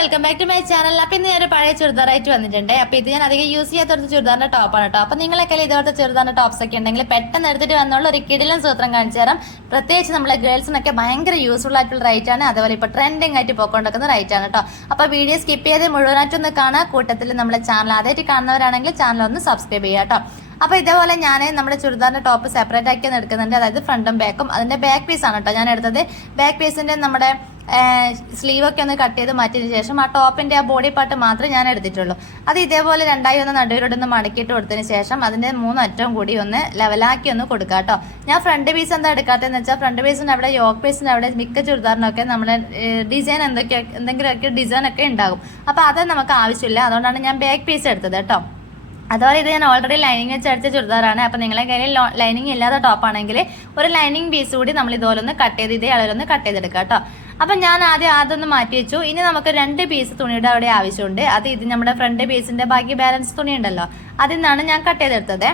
Welcome back to my channel. അപ്പൊ ഇന്ന് ഞാൻ പഴയ ചുരിദാറായിട്ട് വന്നിട്ടുണ്ട്. അപ്പൊ ഇത് ഞാൻ അധികം യൂസ് ചെയ്യാത്ത ചുരിദാറിന്റെ ടോപ്പാണ് കേട്ടോ. അപ്പൊ നിങ്ങളൊക്കെ ഇതുപോലത്തെ ചുരിദാറിന്റെ ടോപ്സ് ഒക്കെ ഉണ്ടെങ്കിൽ പെട്ടെന്ന് എടുത്തിട്ട് വന്നുള്ള ഒരു കിടിലൻ സൂത്രം കാണിച്ചു തരാം. പ്രത്യേകിച്ച് നമ്മളെ ഗേൾസിനൊക്കെ ഭയങ്കര യൂസ്ഫുൾ ആയിട്ടുള്ള റൈറ്റ് ആണ്, അതുപോലെ ഇപ്പൊ ട്രെൻഡിങ് ആയിട്ട് പോയിക്കൊണ്ടിരിക്കുന്ന റൈറ്റ് ആണ് കേട്ടോ. അപ്പൊ വീഡിയോ സ്കിപ്പ് ചെയ്ത് മുഴുവനായിട്ടൊന്ന് കാണാം. കൂട്ടത്തിൽ നമ്മളെ ചാനൽ ആദ്യമായിട്ട് കാണുന്നവരാണെങ്കിൽ ചാനൽ ഒന്ന് സബ്സ്ക്രൈബ് ചെയ്യാം കേട്ടോ. അപ്പൊ ഇതേപോലെ ഞാൻ നമ്മുടെ ചുരിദാറിന്റെ ടോപ്പ് സെപ്പറേറ്റ് ആക്കി എടുക്കുന്നുണ്ട്, അതായത് ഫ്രണ്ടും ബാക്കും. അതിന്റെ ബാക്ക് പീസ് ആണ് കേട്ടോ ഞാൻ എടുത്തത്. ബാക്ക് പീസിന്റെ നമ്മുടെ സ്ലീവ് ഒക്കെ ഒന്ന് കട്ട് ചെയ്ത് മാറ്റിയതിന് ശേഷം ആ ടോപ്പിന്റെ ആ ബോഡി പാർട്ട് മാത്രമേ ഞാൻ എടുത്തിട്ടുള്ളൂ. അത് ഇതേപോലെ രണ്ടായി ഒന്ന് നടുവിലൊന്ന് മടക്കിയിട്ട് കൊടുത്തതിന് ശേഷം അതിന്റെ മൂന്നറ്റവും കൂടി ഒന്ന് ലെവലാക്കി ഒന്ന് കൊടുക്കുക കേട്ടോ. ഞാൻ ഫ്രണ്ട് പീസ് എന്താ എടുക്കാത്തതെന്ന് വെച്ചാൽ ഫ്രണ്ട് പീസിന്റെ അവിടെ യോക്ക് പീസിന്റെ അവിടെ മിക്ക ചുരിദാറിനൊക്കെ നമ്മുടെ ഡിസൈൻ എന്തെങ്കിലുമൊക്കെ ഡിസൈൻ ഒക്കെ ഉണ്ടാകും. അപ്പൊ അത് നമുക്ക് ആവശ്യമില്ല, അതുകൊണ്ടാണ് ഞാൻ ബാക്ക് പീസ് എടുത്തത് കേട്ടോ. അതുപോലെ ഇത് ഞാൻ ഓൾറെഡി ലൈനിങ് വെച്ച് അടിച്ച ചുരിദാറാണ്. അപ്പൊ നിങ്ങളെ കയ്യിൽ ലൈനിങ് ഇല്ലാത്ത ടോപ്പാണെങ്കിൽ ഒരു ലൈനിങ് പീസ് കൂടി നമ്മൾ ഇതുപോലെ ഒന്ന് കട്ട് ചെയ്ത് ഇതേ അളവിലൊന്ന് കട്ട് ചെയ്തെടുക്കാം കേട്ടോ. അപ്പൊ ഞാൻ ആദ്യം അതൊന്ന് മാറ്റി വെച്ചു. ഇനി നമുക്ക് 2 പീസ് തുണിയുടെ അവിടെ ആവശ്യമുണ്ട്. അത് ഇത് നമ്മുടെ ഫ്രണ്ട് പീസിന്റെ ബാക്കി ബാലൻസ് തുണി ഉണ്ടല്ലോ, അതിൽ നിന്നാണ് ഞാൻ കട്ട് ചെയ്തെടുത്തത്.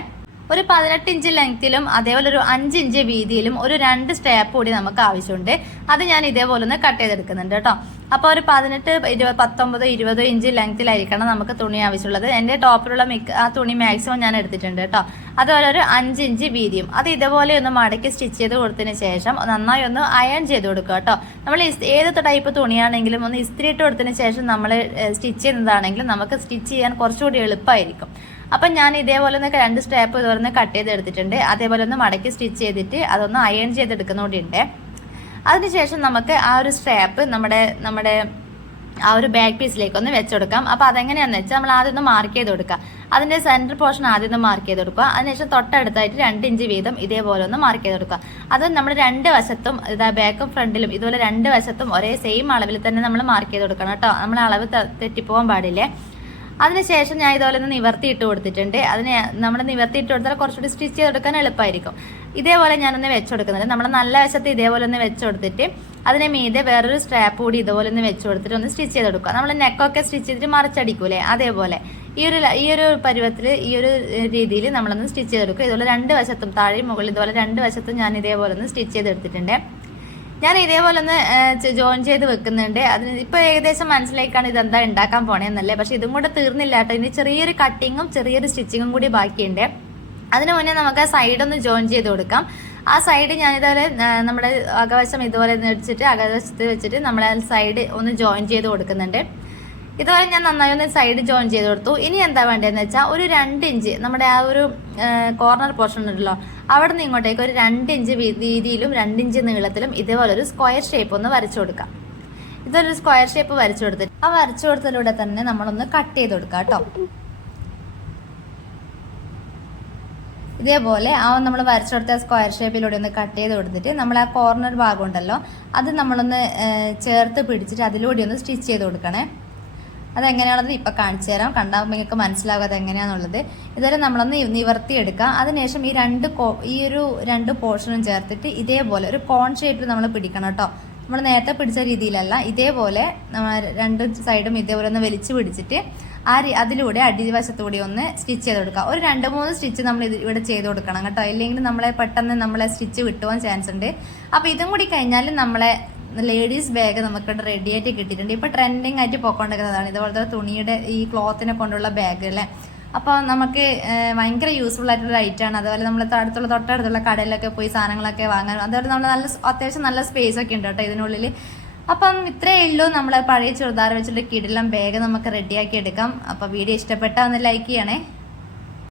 ഒരു 18 ഇഞ്ച് ലെങ്ത്തിലും അതേപോലെ ഒരു 5 ഇഞ്ച് വീതിയിലും ഒരു 2 സ്ട്രാപ്പ് കൂടി നമുക്ക് ആവശ്യമുണ്ട്. അത് ഞാൻ ഇതേപോലെ ഒന്ന് കട്ട് ചെയ്തെടുക്കുന്നുണ്ട് കേട്ടോ. അപ്പോൾ ഒരു 18, 19, 20 ഇഞ്ച് ലെങ്ത്തിലായിരിക്കണം നമുക്ക് തുണി ആവശ്യമുള്ളത്. എൻ്റെ ടോപ്പിലുള്ള ആ തുണി മാക്സിമം ഞാൻ എടുത്തിട്ടുണ്ട് കേട്ടോ. അതുപോലെ ഒരു 5 ഇഞ്ച് വീതിയും. അത് ഇതേപോലെ ഒന്ന് മടക്കി സ്റ്റിച്ച് ചെയ്ത് കൊടുത്തതിന് ശേഷം നന്നായി ഒന്ന് അയൺ ചെയ്ത് കൊടുക്കുക കേട്ടോ. നമ്മൾ ഏത് ടൈപ്പ് തുണിയാണെങ്കിലും ഒന്ന് ഇസ്തിരി ഇട്ട് കൊടുത്തതിന് ശേഷം നമ്മൾ സ്റ്റിച്ച് ചെയ്യുന്നതാണെങ്കിലും നമുക്ക് സ്റ്റിച്ച് ചെയ്യാൻ കുറച്ചുകൂടി എളുപ്പമായിരിക്കും. അപ്പം ഞാൻ ഇതേപോലെ ഒന്ന് 2 സ്ട്രാപ്പ് ഇതുപോലെ കട്ട് ചെയ്തെടുത്തിട്ടുണ്ട്. അതേപോലെ ഒന്ന് മടക്കി സ്റ്റിച്ച് ചെയ്തിട്ട് അതൊന്ന് അയൺ ചെയ്തെടുക്കുന്നതുകൊണ്ടുണ്ട്. അതിനുശേഷം നമുക്ക് ആ ഒരു സ്ട്രാപ്പ് നമ്മുടെ ആ ഒരു ബാക്ക് പീസിലേക്ക് ഒന്ന് വെച്ചുകൊടുക്കാം. അപ്പോൾ അതെങ്ങനെയാണെന്ന് വെച്ചാൽ നമ്മൾ ആദ്യം ഒന്ന് മാർക്ക് ചെയ്ത് കൊടുക്കുക. അതിൻ്റെ സെൻറ്റർ പോർഷൻ ആദ്യം ഒന്ന് മാർക്ക് ചെയ്ത് കൊടുക്കുക. അതിനുശേഷം തൊട്ടടുത്തായിട്ട് 2 ഇഞ്ച് വീതം ഇതേപോലെ ഒന്ന് മാർക്ക് ചെയ്ത് കൊടുക്കുക. അത് നമ്മൾ 2 വശത്തും ബാക്കും ഫ്രണ്ടിലും ഇതുപോലെ 2 വശത്തും ഒരേ സെയിം അളവിൽ തന്നെ നമ്മൾ മാർക്ക് ചെയ്ത് കൊടുക്കണം കേട്ടോ. നമ്മൾ അളവ് തെറ്റിപ്പോകാൻ പാടില്ലേ. അതിനുശേഷം ഞാൻ ഇതുപോലെ ഒന്ന് നിവർത്തിയിട്ട് കൊടുത്തിട്ടുണ്ട്. അതിന് നമ്മൾ നിവർത്തിയിട്ട് കൊടുത്താൽ കുറച്ചുകൂടി സ്റ്റിച്ച് ചെയ്ത് കൊടുക്കാൻ എളുപ്പമായിരിക്കും. ഇതേപോലെ ഞാനൊന്ന് വെച്ച് കൊടുക്കുന്നുണ്ട്. നമ്മൾ നല്ല വശത്ത് ഇതേപോലെ ഒന്ന് വെച്ച് കൊടുത്തിട്ട് അതിന് മീതെ വേറൊരു സ്ട്രാപ്പ് കൂടി ഇതുപോലെ ഒന്ന് വെച്ച് കൊടുത്തിട്ട് ഒന്ന് സ്റ്റിച്ച് ചെയ്ത് കൊടുക്കുക. നമ്മൾ നെക്കൊക്കെ സ്റ്റിച്ച് ചെയ്തിട്ട് മറിച്ചടിക്കൂലേ, അതേപോലെ ഈ ഒരു പരുവത്തിൽ ഈ ഒരു രീതിയിൽ നമ്മളൊന്ന് സ്റ്റിച്ച് ചെയ്തെടുക്കുക. ഇതുപോലെ 2 വശത്തും താഴെയും മുകളിൽ ഇതുപോലെ 2 വശത്തും ഞാൻ ഇതേപോലെ ഒന്ന് സ്റ്റിച്ച് ചെയ്തെടുത്തിട്ടുണ്ട്. ഞാൻ ഇതേപോലെ ഒന്ന് ജോയിൻ ചെയ്ത് വെക്കുന്നുണ്ട്. അതിന് ഇപ്പോൾ ഏകദേശം മനസ്സിലേക്കാണ് ഇതെന്താ ഉണ്ടാക്കാൻ പോണേന്നല്ലേ. പക്ഷെ ഇതും കൂടെ തീർന്നില്ല കേട്ടോ. ഇനി ചെറിയൊരു കട്ടിങ്ങും ചെറിയൊരു സ്റ്റിച്ചിങ്ങും കൂടി ബാക്കിയുണ്ട്. അതിന് മുന്നേ നമുക്ക് ആ സൈഡ് ഒന്ന് ജോയിൻ ചെയ്ത് കൊടുക്കാം. ആ സൈഡ് ഞാൻ ഇതുപോലെ നമ്മുടെ അകവശം ഇതുപോലെ വെച്ചിട്ട് അകവശത്ത് വെച്ചിട്ട് നമ്മളെ സൈഡ് ഒന്ന് ജോയിൻ ചെയ്ത് കൊടുക്കുന്നുണ്ട്. ഇതുപോലെ ഞാൻ നന്നായി ഒന്ന് സൈഡ് ജോയിൻ ചെയ്ത് കൊടുത്തു. ഇനി എന്താ വേണ്ടതെന്ന് വെച്ചാൽ ഒരു 2 ഇഞ്ച് നമ്മുടെ ആ ഒരു കോർണർ പോർഷൻ ഉണ്ടല്ലോ, അവിടെ നിന്ന് ഇങ്ങോട്ടേക്ക് ഒരു 2 ഇഞ്ച് വീതിയിലും 2 ഇഞ്ച് നീളത്തിലും ഇതേപോലെ ഒരു സ്ക്വയർ ഷേപ്പ് ഒന്ന് വരച്ചു കൊടുക്കാം. ഇതൊരു സ്ക്വയർ ഷേപ്പ് വരച്ചു കൊടുത്തിട്ട് ആ വരച്ചു കൊടുത്തതിലൂടെ തന്നെ നമ്മളൊന്ന് കട്ട് ചെയ്ത് കൊടുക്കാം കേട്ടോ. ഇതേപോലെ ആ നമ്മൾ വരച്ചു കൊടുത്ത സ്ക്വയർ ഷേപ്പിലൂടെ ഒന്ന് കട്ട് ചെയ്ത് കൊടുത്തിട്ട് നമ്മൾ ആ കോർണർ ഭാഗം ഉണ്ടല്ലോ അത് നമ്മളൊന്ന് ചേർത്ത് പിടിച്ചിട്ട് അതിലൂടെ ഒന്ന് സ്റ്റിച്ച് ചെയ്ത് കൊടുക്കണേ. അതെങ്ങനെയാണെന്ന് ഇപ്പം കാണിച്ചു തരാം. കണ്ടാൽ നിങ്ങൾക്ക് മനസ്സിലാവും അതെങ്ങനെയാണെന്നുള്ളത്. ഇതുവരെ നമ്മളൊന്ന് നിവർത്തിയെടുക്കുക. അതിനുശേഷം ഈ ഒരു 2 പോർഷനും ചേർത്തിട്ട് ഇതേപോലെ ഒരു കോൺ ഷേപ്പിൽ നമ്മൾ പിടിക്കണം കേട്ടോ. നമ്മൾ നേരത്തെ പിടിച്ച രീതിയിലല്ല, ഇതേപോലെ നമ്മൾ 2 സൈഡും ഇതേപോലെ ഒന്ന് വലിച്ചു പിടിച്ചിട്ട് അതിലൂടെ അടിവശത്തൂടെ ഒന്ന് സ്റ്റിച്ച് ചെയ്ത് കൊടുക്കുക. ഒരു 2-3 സ്റ്റിച്ച് നമ്മൾ ഇവിടെ ചെയ്ത് കൊടുക്കണം കേട്ടോ. ഇല്ലെങ്കിൽ പെട്ടെന്ന് സ്റ്റിച്ച് വിട്ടുപോകാൻ ചാൻസ് ഉണ്ട്. അപ്പോൾ ഇതും കൂടി കഴിഞ്ഞാൽ നമ്മളെ ലേഡീസ് ബാഗ് നമുക്കിവിടെ റെഡി ആയിട്ട് കിട്ടിയിട്ടുണ്ട്. ഇപ്പൊ ട്രെൻഡിങ് ആയിട്ട് പോയിക്കൊണ്ടിരിക്കുന്നതാണ് ഇതുപോലത്തെ തുണിയുടെ ഈ ക്ലോത്തിനെ കൊണ്ടുള്ള ബാഗ് അല്ലേ. അപ്പോൾ നമുക്ക് ഭയങ്കര യൂസ്ഫുൾ ആയിട്ടുള്ള ഐറ്റമാണ്. അതുപോലെ നമ്മൾ തൊട്ടടുത്തുള്ള കടയിലൊക്കെ പോയി സാധനങ്ങളൊക്കെ വാങ്ങാനും അതുപോലെ നമ്മൾ അത്യാവശ്യം നല്ല സ്പേസ് ഒക്കെ ഉണ്ട് കേട്ടോ ഇതിനുള്ളിൽ. അപ്പം ഇത്രയേ ഉള്ളൂ നമ്മൾ പഴയ ചുരിദാർ വെച്ചിട്ട് കിടിലം ബാഗ് നമുക്ക് റെഡിയാക്കി എടുക്കാം. അപ്പോൾ വീഡിയോ ഇഷ്ടപ്പെട്ടാൽ ഒന്ന് ലൈക്ക് ചെയ്യണേ.